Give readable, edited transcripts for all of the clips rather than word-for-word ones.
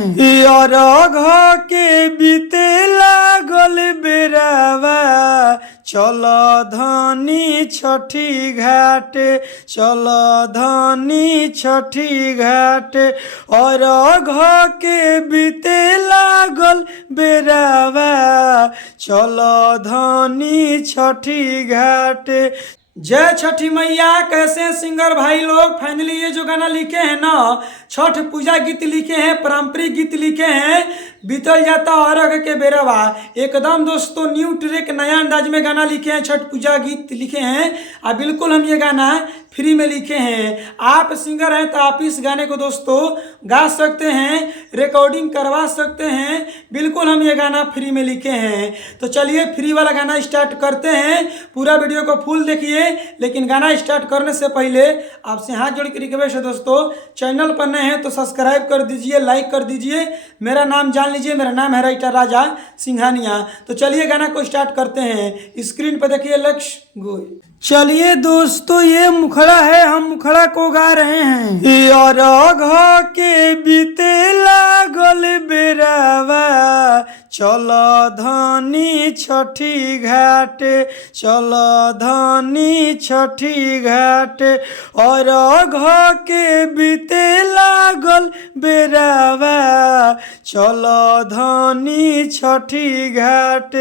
हैं। और घ के बीते लागल बेरावा, चलो धनी छठी घाट, चलो धनी छठी घाट। और घ के बीते लागल बेरावा, चलो धनी छठी घाट। जय छठी मैया। कैसे हैं सिंगर भाई लोग? फाइनली ये जो गाना लिखे हैं ना, छठ पूजा गीत लिखे हैं, पारंपरिक गीत लिखे हैं, बीतल जाता अर्घ के बेरवा। एकदम दोस्तों न्यू ट्रैक, नया अंदाज में गाना लिखे हैं, छठ पूजा गीत लिखे हैं। और बिल्कुल हम ये गाना फ्री में लिखे हैं। आप सिंगर हैं तो आप इस गाने को दोस्तों गा सकते हैं, रिकॉर्डिंग करवा सकते हैं। बिल्कुल हम ये गाना फ्री में लिखे हैं। तो चलिए फ्री वाला गाना स्टार्ट करते हैं। पूरा वीडियो को फुल देखिए, लेकिन गाना स्टार्ट करने से पहले आपसे हाथ जोड़ के रिक्वेस्ट है दोस्तों, चैनल पर नए हैं तो सब्सक्राइब कर दीजिए, लाइक कर दीजिए। मेरा नाम जान लीजिए, मेरा नाम है राइटर राजा सिंघानिया। तो चलिए गाना को स्टार्ट करते हैं। स्क्रीन पर देखिए, लक्ष्य गो। चलिए दोस्तों, ये मुखड़ा है, हम मुखड़ा को गा रहे हैं। और घ के बीते लागल बेरावा, चलो धनी छठी घाट, चलो धनी छठी घाट। और घ के बीते लागल बेरावा, चलो धनी छठी घाट,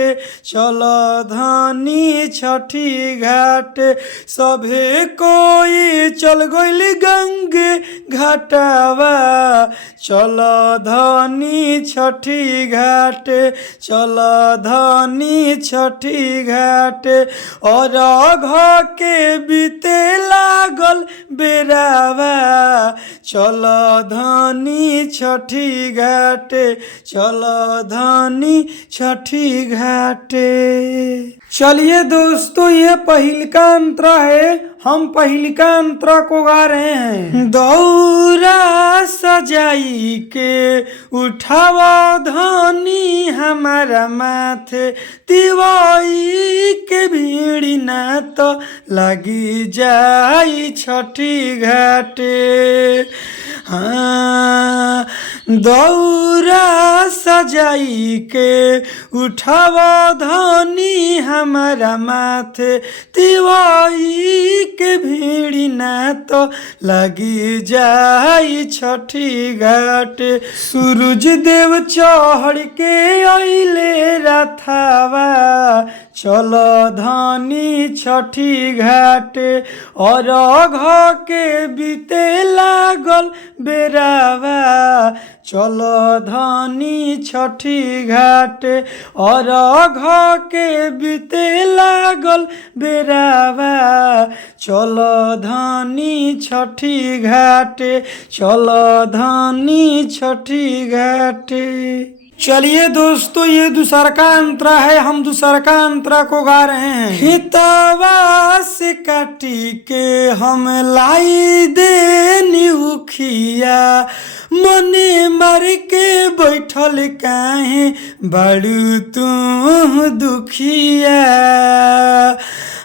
चलो धनी छठी घाट। सभे कोई चल गइल गंगे घाटावा, चलो धनी छठी घाट, चलो धनी छठी घाट। और घ के बीते लागल बेरावा, चलो धनी छठी घाट, चलो धनी छठी घाट। चलिए दोस्तों, ये पहिलका अंतरा है, हम पहिलका अंतरा को गा रहे हैं। दौरा सजाई के उठावा धनी हमारा माथे, तिवाई के भीड़ी ना तो लगी जाई छठी घाटे। हाँ, दौरा सजाई के उठावा धनी हमारा माथे, तिवाई के भीड़ी ना तो लगी जाई छठी घाट। सूरज देव चढ़ के अइले रथावा, चलो धनी छठी घाट। और घ के बीते लागल बेरावा, चलो धनी छठी घाट। और घ के बीते लागल बेरावा, चलो धनी छठी घाट, चलो धनी छठी घाट। चलिए दोस्तों, ये दूसरा का अंतरा है, हम दूसरा का अंतरा को गा रहे हैं। हितवा से काटी के हम लाई दे निउखिया, मने मर के बैठल काहे बड़ू तू दुखिया।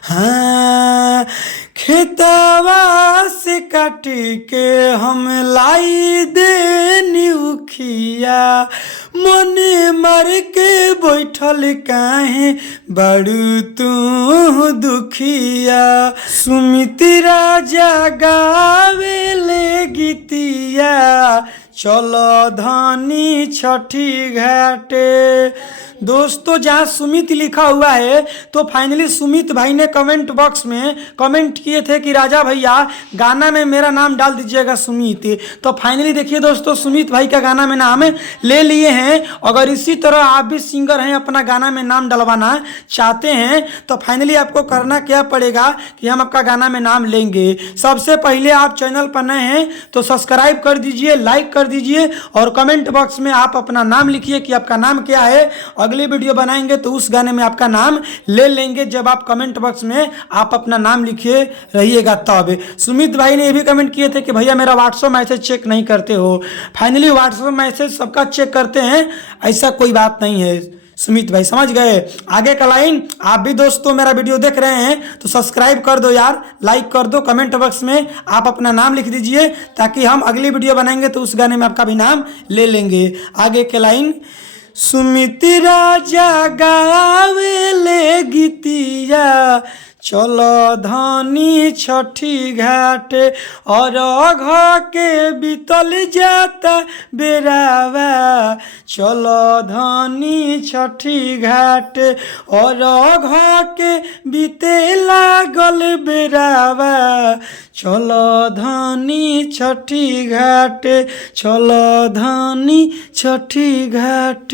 हाँ, खेतवा से काटी के हम लाई दे निउखिया, मने मर के बैठल काहे बड़ू तू दुखिया। सुमिति राजा गावेले गीतिया, चलो धनी छठी घाटे। दोस्तों, जहाँ सुमित लिखा हुआ है तो फाइनली सुमित भाई ने कमेंट बॉक्स में कमेंट किए थे कि राजा भैया गाना में मेरा नाम डाल दीजिएगा सुमित। तो फाइनली देखिए दोस्तों, सुमित भाई का गाना में नाम ले लिए हैं। अगर इसी तरह आप भी सिंगर हैं, अपना गाना में नाम डलवाना चाहते हैं, तो फाइनली आपको करना क्या पड़ेगा कि हम आपका गाना में नाम लेंगे। सबसे पहले आप चैनल पर नए हैं तो सब्सक्राइब कर दीजिए, लाइक कर दीजिए और कमेंट बॉक्स में आप अपना नाम लिखिए कि आपका नाम क्या है। अगली वीडियो बनाएंगे तो उस गाने में आपका नाम ले लेंगे, जब आप कमेंट बॉक्स में आप अपना नाम लिखिए रहिएगा तब। सुमित भाई ने ये भी कमेंट किए थे कि भैया मेरा व्हाट्सएप मैसेज चेक नहीं करते हो। फाइनली व्हाट्सएप मैसेज सबका चेक करते हैं, ऐसा कोई बात नहीं है। सुमित भाई, समझ गए। आगे का लाइन आप भी दोस्तों मेरा वीडियो देख रहे हैं तो सब्सक्राइब कर दो यार, लाइक कर दो, कमेंट बॉक्स में आप अपना नाम लिख दीजिए ताकि हम अगली वीडियो बनाएंगे तो उस गाने में आपका भी नाम ले लेंगे। आगे के लाइन, सुमित राजा गावे ले गीतिया चलो धनी छठी घाट और अघ के बीतल जाता बेरावा चलो धनी छठी घाट और अघ के बीते लागल बेरावा चलो धनी छठी घाट चलो धनी छठी घाट।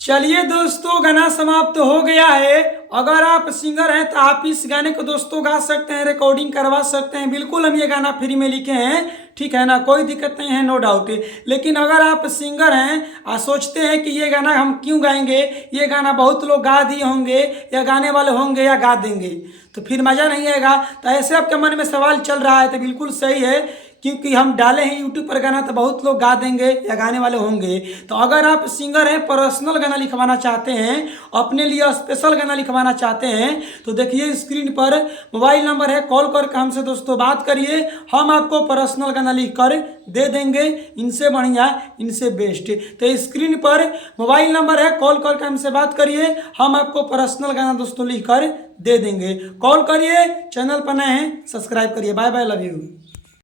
चलिए दोस्तों, गाना समाप्त हो गया है। अगर आप सिंगर हैं तो आप इस गाने को दोस्तों गा सकते हैं, रिकॉर्डिंग करवा सकते हैं। बिल्कुल हम ये गाना फ्री में लिखे हैं, ठीक है ना, कोई दिक्कत नहीं है, नो डाउट। लेकिन अगर आप सिंगर हैं सोचते हैं कि ये गाना हम क्यों गाएंगे, ये गाना बहुत लोग गा दिए होंगे या गाने वाले होंगे या गा देंगे तो फिर मज़ा नहीं आएगा, तो ऐसे आपके मन में सवाल चल रहा है तो बिल्कुल सही है, क्योंकि हम डाले हैं यूट्यूब पर गाना तो बहुत लोग गा देंगे या गाने वाले होंगे। तो अगर आप सिंगर हैं, पर्सनल गाना लिखवाना चाहते हैं, अपने लिए स्पेशल गाना लिखवाना चाहते हैं तो देखिए स्क्रीन पर मोबाइल नंबर है, कॉल करके हमसे दोस्तों बात करिए, हम आपको पर्सनल गाना लिख कर दे देंगे, इनसे बढ़िया इनसे बेस्ट। तो स्क्रीन पर मोबाइल नंबर है, कॉल करके हमसे बात करिए, हम आपको पर्सनल गाना दोस्तों लिख कर दे देंगे। कॉल करिए, चैनल पर नए हैं सब्सक्राइब करिए। Bye bye, love you.